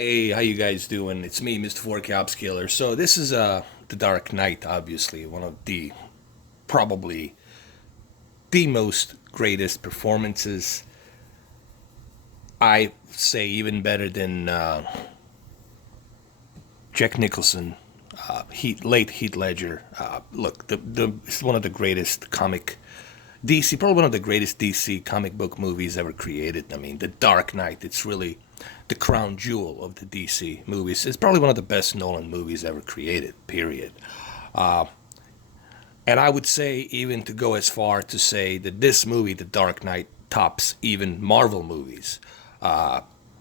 Hey, how you guys doing? It's me, Mr. 4K Upscaler. So this is The Dark Knight, obviously one of the probably the most greatest performances. I say even better than Jack Nicholson, late Heath Ledger. Look, the it's one of the greatest comic DC, probably one of the greatest DC comic book movies ever created. I mean, The Dark Knight. It's really the crown jewel of the DC movies. It's probably one of the best Nolan movies ever created. Period. And I would say even to go as far to say that this movie, The Dark Knight, tops even Marvel movies.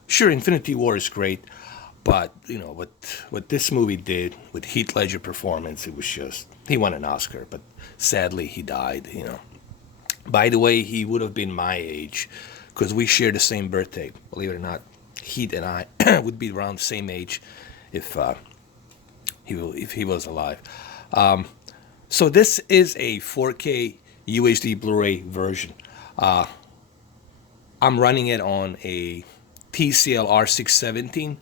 Sure, Infinity War is great, but you know what this movie did with Heath Ledger performance, it was just he won an Oscar, but sadly he died. By the way, he would have been my age because we share the same birthday. Believe it or not, Heath and I would be around the same age if he was alive. So this is a 4K UHD Blu-ray version. I'm running it on a TCL R617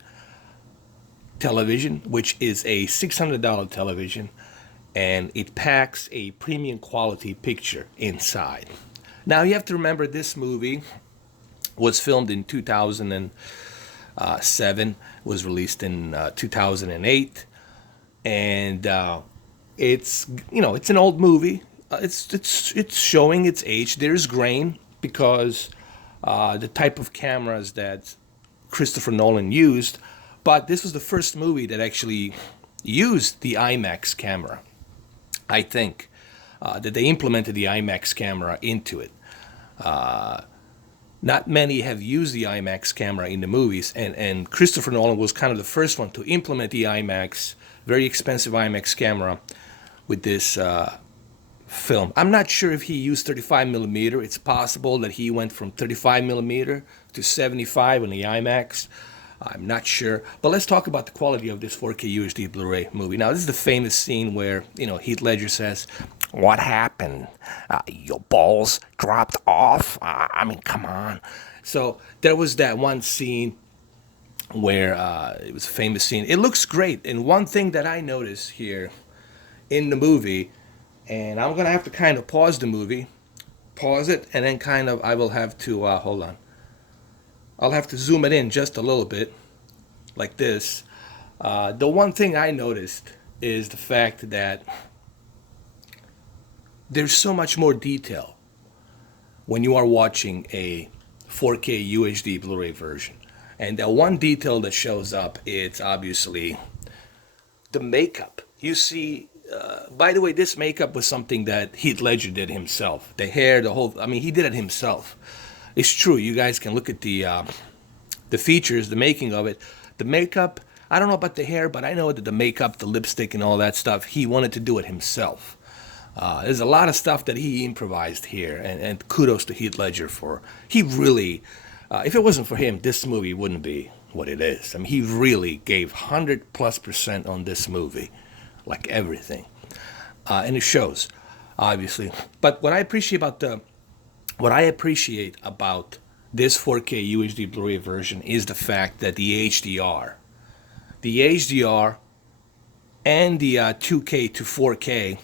television, which is a $600 television, and it packs a premium quality picture inside. Now you have to remember this movie was filmed in 2007, was released in 2008, and it's an old movie. It's showing its age. There's grain because the type of cameras that Christopher Nolan used, but this was the first movie that actually used the IMAX camera. I think that they implemented the IMAX camera into it. Not many have used the IMAX camera in the movies, and Christopher Nolan was kind of the first one to implement the IMAX, very expensive IMAX camera with this film. I'm not sure if he used 35 millimeter. It's possible that he went from 35 millimeter to 75 in the IMAX. I'm not sure. But let's talk about the quality of this 4K UHD Blu-ray movie. Now, this is the famous scene where, Heath Ledger says, "What happened? Your balls dropped off? I mean, come on." So there was that one scene where it was a famous scene. It looks great. And one thing that I noticed here in the movie, and I'm going to have to kind of pause it, and then I will have to, hold on. I'll have to zoom it in just a little bit, like this. The one thing I noticed is the fact that there's so much more detail when you are watching a 4K UHD Blu-ray version. And the one detail that shows up, it's obviously the makeup. You see, by the way, this makeup was something that Heath Ledger did himself. The hair, he did it himself. It's true. You guys can look at the features, the making of it. The makeup, I don't know about the hair, but I know that the makeup, the lipstick, and all that stuff, he wanted to do it himself. There's a lot of stuff that he improvised here, and kudos to Heath Ledger for, he really, if it wasn't for him, this movie wouldn't be what it is. I mean, he really gave 100+% on this movie, like everything. And it shows, obviously. But what I appreciate about this 4K UHD Blu-ray version is the fact that the HDR and the 2K to 4K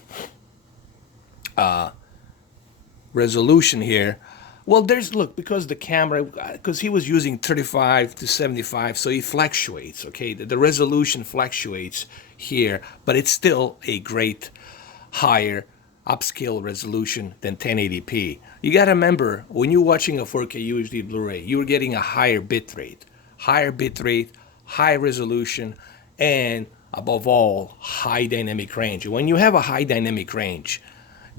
resolution here. Well, because the camera, because he was using 35 to 75, so it fluctuates, okay? The resolution fluctuates here, but it's still a great higher upscale resolution than 1080p. You got to remember, when you're watching a 4K UHD Blu-ray, you're getting a higher bitrate, high resolution, and above all, high dynamic range. When you have a high dynamic range,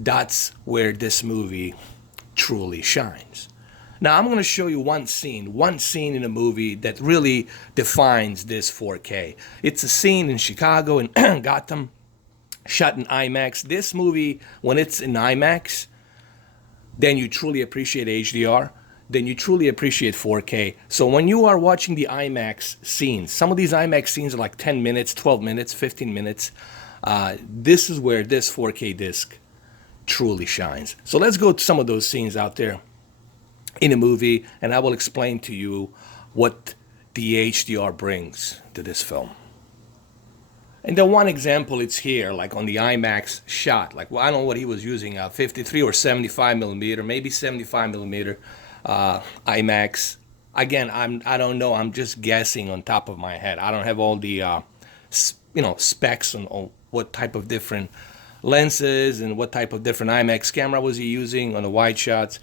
that's where this movie truly shines. Now, I'm going to show you one scene in a movie that really defines this 4K. It's a scene in Chicago, in Gotham, shot in IMAX. This movie, when it's in IMAX, then you truly appreciate HDR, then you truly appreciate 4K. So when you are watching the IMAX scenes, some of these IMAX scenes are like 10 minutes, 12 minutes, 15 minutes. This is where this 4K disc truly shines. So let's go to some of those scenes out there in a movie, and I will explain to you what the HDR brings to this film. And the one example it's here, like on the IMAX shot, like, well, I don't know what he was using, 53 or 75 millimeter, maybe 75 millimeter IMAX. Again, I don't know. I'm just guessing on top of my head. I don't have all the specs on what type of different lenses and what type of different IMAX camera was he using on the wide shots.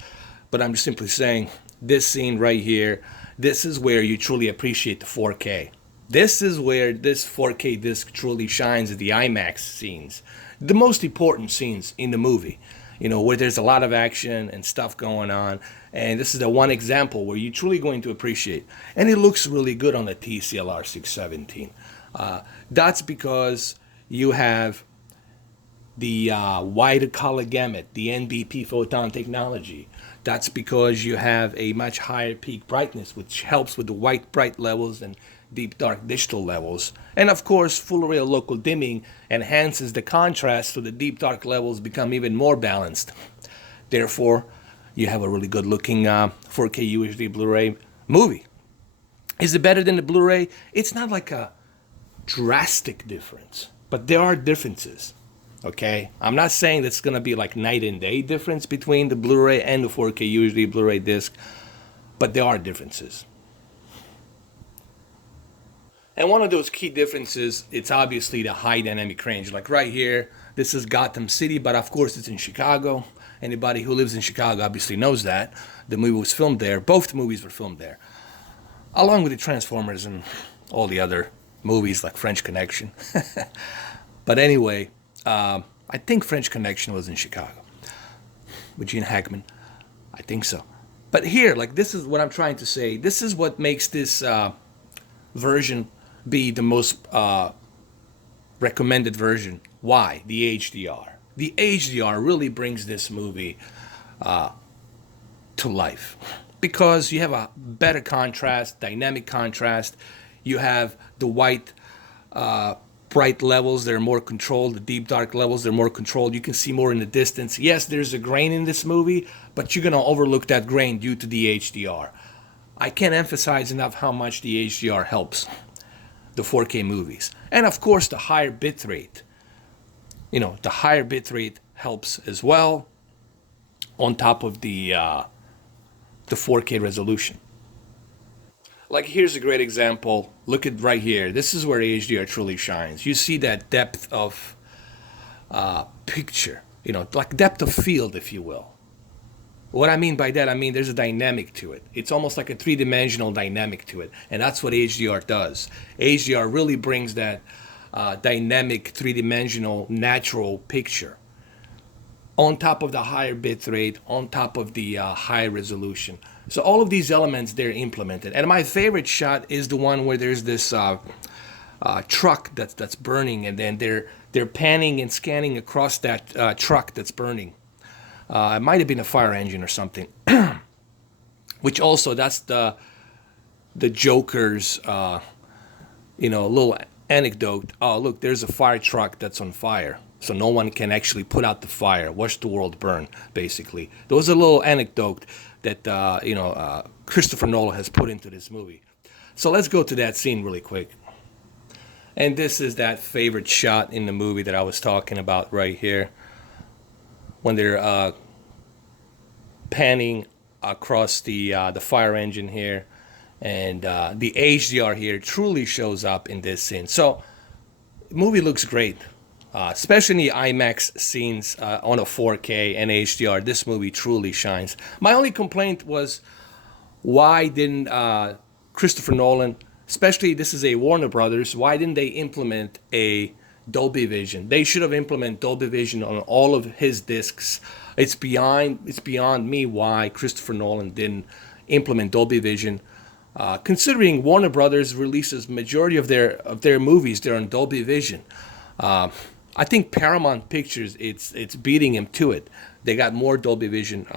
But I'm just simply saying, this scene right here, this is where you truly appreciate the 4K. This is where this 4K disc truly shines, the IMAX scenes. The most important scenes in the movie, where there's a lot of action and stuff going on. And this is the one example where you're truly going to appreciate. And it looks really good on the TCL R617. That's because you have the wider color gamut, the NBP photon technology. That's because you have a much higher peak brightness, which helps with the white bright levels and deep dark digital levels. And of course, full array local dimming enhances the contrast so the deep dark levels become even more balanced. Therefore, you have a really good looking 4K UHD Blu-ray movie. Is it better than the Blu-ray? It's not like a drastic difference, but there are differences. Okay, I'm not saying that's going to be like night and day difference between the Blu-ray and the 4K UHD Blu-ray disc, but there are differences. And one of those key differences, it's obviously the high dynamic range. Like right here, this is Gotham City, but of course it's in Chicago. Anybody who lives in Chicago obviously knows that. The movie was filmed there. Both movies were filmed there, along with the Transformers and all the other movies like French Connection. But anyway, I think French Connection was in Chicago with Gene Hackman. I think so. But here, like, this is what I'm trying to say. This is what makes this version be the most recommended version. Why? The HDR. The HDR really brings this movie to life because you have a better contrast, dynamic contrast. You have the white bright levels, they're more controlled. The deep dark levels, they're more controlled. You can see more in the distance. Yes, there's a grain in this movie, but you're going to overlook that grain due to the HDR. I can't emphasize enough how much the HDR helps the 4K movies. And of course, the higher bit rate. The higher bit rate helps as well on top of the 4K resolution. Like, here's a great example. Look at right here. This is where HDR truly shines. You see that depth of picture, like depth of field, if you will. What I mean by that, I mean there's a dynamic to it. It's almost like a three-dimensional dynamic to it. And that's what HDR does. HDR really brings that dynamic, three-dimensional, natural picture on top of the higher bit rate, on top of the high resolution. So all of these elements, they're implemented. And my favorite shot is the one where there's this truck that's burning, and then they're panning and scanning across that truck that's burning. It might have been a fire engine or something. Which also, that's the Joker's little anecdote. Oh, look, there's a fire truck that's on fire, so no one can actually put out the fire. Watch the world burn, basically. There was a little anecdote that Christopher Nolan has put into this movie. So let's go to that scene really quick. And this is that favorite shot in the movie that I was talking about right here, when they're panning across the fire engine here. And the HDR here truly shows up in this scene. So the movie looks great, especially in the IMAX scenes on a 4K and HDR. This movie truly shines. My only complaint was, why didn't Christopher Nolan, especially this is a Warner Brothers, why didn't they implement a Dolby Vision? They should have implemented Dolby Vision on all of his discs. It's beyond me why Christopher Nolan didn't implement Dolby Vision. Considering Warner Brothers releases majority of their movies, they're on Dolby Vision. I think Paramount Pictures, it's beating him to it. They got more Dolby Vision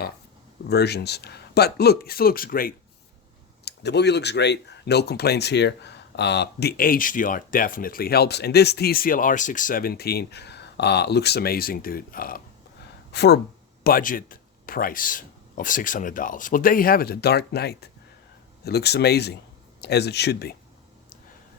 versions. But look, it still looks great. The movie looks great. No complaints here. The HDR definitely helps. And this TCL R617 looks amazing, dude. For a budget price of $600. Well, there you have it, The Dark Knight. It looks amazing. as it should be.